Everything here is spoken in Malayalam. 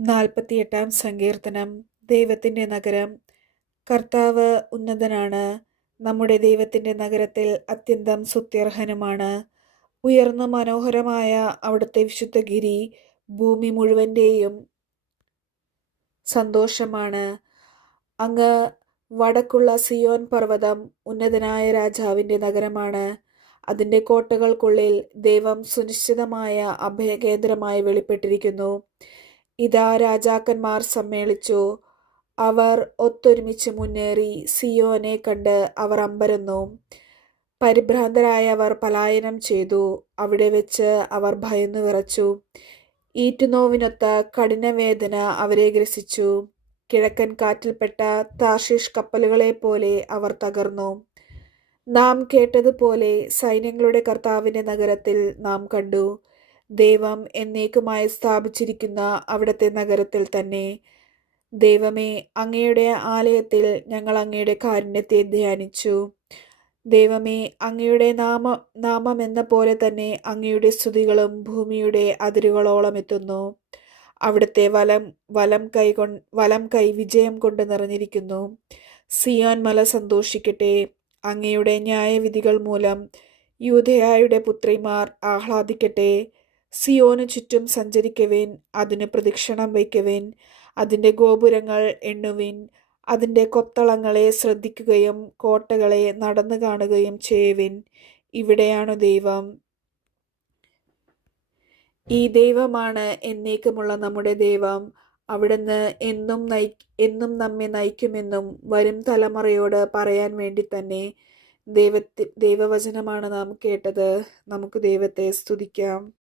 നാൽപ്പത്തിയെട്ടാം സങ്കീർത്തനം ദൈവത്തിന്റെ നഗരം. കർത്താവ് ഉന്നതനാണ്. നമ്മുടെ ദൈവത്തിന്റെ നഗരത്തിൽ അത്യന്തം സുത്യർഹനുമാണ് ഉയർന്ന മനോഹരമായ അവിടുത്തെ വിശുദ്ധഗിരി ഭൂമി മുഴുവന്റെയും സന്തോഷമാണ്. അങ്ങ് വടക്കുള്ള സിയോൻ പർവതം ഉന്നതനായ രാജാവിന്റെ നഗരമാണ്. അതിന്റെ കോട്ടകൾക്കുള്ളിൽ ദൈവം സുനിശ്ചിതമായ അഭയകേന്ദ്രമായി വെളിപ്പെട്ടിരിക്കുന്നു. ഇതാ രാജാക്കന്മാർ സമ്മേളിച്ചു. അവർ ഒത്തൊരുമിച്ച് മുന്നേറി സിയോനെ കണ്ട് അവർ അമ്പരന്നു. പരിഭ്രാന്തരായ അവർ പലായനം ചെയ്തു. അവിടെ വെച്ച് അവർ ഭയന്നു വിറച്ചു. ഈറ്റുനോവിനൊത്ത കഠിനവേദന അവരെ ഗ്രസിച്ചു. കിഴക്കൻ കാറ്റിൽപ്പെട്ട താർഷിഷ് കപ്പലുകളെ പോലെ അവർ തകർന്നു. നാം കേട്ടതുപോലെ സൈന്യങ്ങളുടെ കർത്താവിന്റെ നഗരത്തിൽ നാം കണ്ടു. ദൈവം എന്നേക്കുമായി സ്ഥാപിച്ചിരിക്കുന്ന അവിടുത്തെ നഗരത്തിൽ തന്നെ. ദൈവമേ അങ്ങയുടെ ആലയത്തിൽ ഞങ്ങൾ അങ്ങയുടെ കാരുണ്യത്തെ ധ്യാനിച്ചു. ദൈവമേ അങ്ങയുടെ നാമ നാമം എന്ന പോലെ തന്നെ അങ്ങയുടെ സ്തുതികളും ഭൂമിയുടെ അതിരുകളോളം എത്തുന്നു. അവിടുത്തെ വലം വലം കൈ കൊ വലം കൈ വിജയം കൊണ്ട് നിറഞ്ഞിരിക്കുന്നു. സിയോൻ മല സന്തോഷിക്കട്ടെ. അങ്ങയുടെ ന്യായവിധികൾ മൂലം യൂതയായുടെ പുത്രിമാർ ആഹ്ലാദിക്കട്ടെ. സിയോന് ചുറ്റും സഞ്ചരിക്കവേൻ അതിന് പ്രദക്ഷിണം വയ്ക്കവേൻ അതിന്റെ ഗോപുരങ്ങൾ എണ്ണുവിൻ അതിന്റെ കൊത്തളങ്ങളെ ശ്രദ്ധിക്കുകയും കോട്ടകളെ നടന്നു കാണുകയും ചെയ്യുവിൻ. ഇവിടെയാണു ദൈവം. ഈ ദൈവമാണ് എന്നേക്കുമുള്ള നമ്മുടെ ദൈവം. അവിടുന്ന് എന്നും നയി എന്നും നമ്മെ നയിക്കുമെന്നും വരും തലമുറയോട് പറയാൻ വേണ്ടി തന്നെ ദൈവത്തി ദൈവവചനമാണ് നാം കേട്ടത്. നമുക്ക് ദൈവത്തെ സ്തുതിക്കാം.